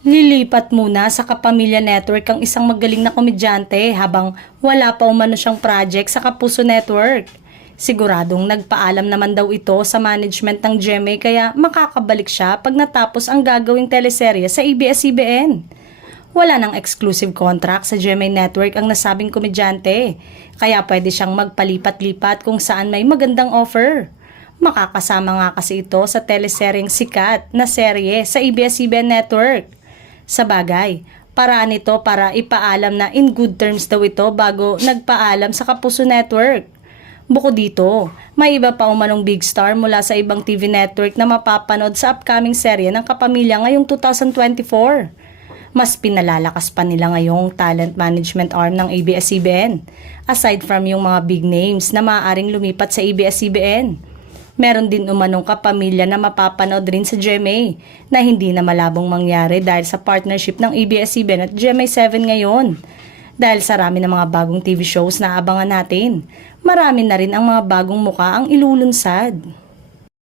Lilipat muna sa Kapamilya Network ang isang magaling na komedyante habang wala pa umano siyang project sa Kapuso Network. Siguradong nagpaalam naman daw ito sa management ng GMA kaya makakabalik siya pag natapos ang gagawing teleserye sa ABS-CBN. Wala nang exclusive contract sa GMA Network ang nasabing komedyante, kaya pwede siyang magpalipat-lipat kung saan may magandang offer. Makakasama nga kasi ito sa teleseryeng sikat na serye sa ABS-CBN Network. Sa bagay, paraan ito para ipaalam na in good terms daw ito bago nagpaalam sa Kapuso Network. Bukod dito, may iba pa umanong big star mula sa ibang TV network na mapapanood sa upcoming serye ng Kapamilya ngayong 2024. Mas pinalalakas pa nila ngayong talent management arm ng ABS-CBN, aside from yung mga big names na maaaring lumipat sa ABS-CBN. Meron din umanong kapamilya na mapapanood rin sa GMA na hindi na malabong mangyari dahil sa partnership ng ABS-CBN at GMA7 ngayon. Dahil sa rami ng mga bagong TV shows na abangan natin, marami na rin ang mga bagong muka ang ilulunsad.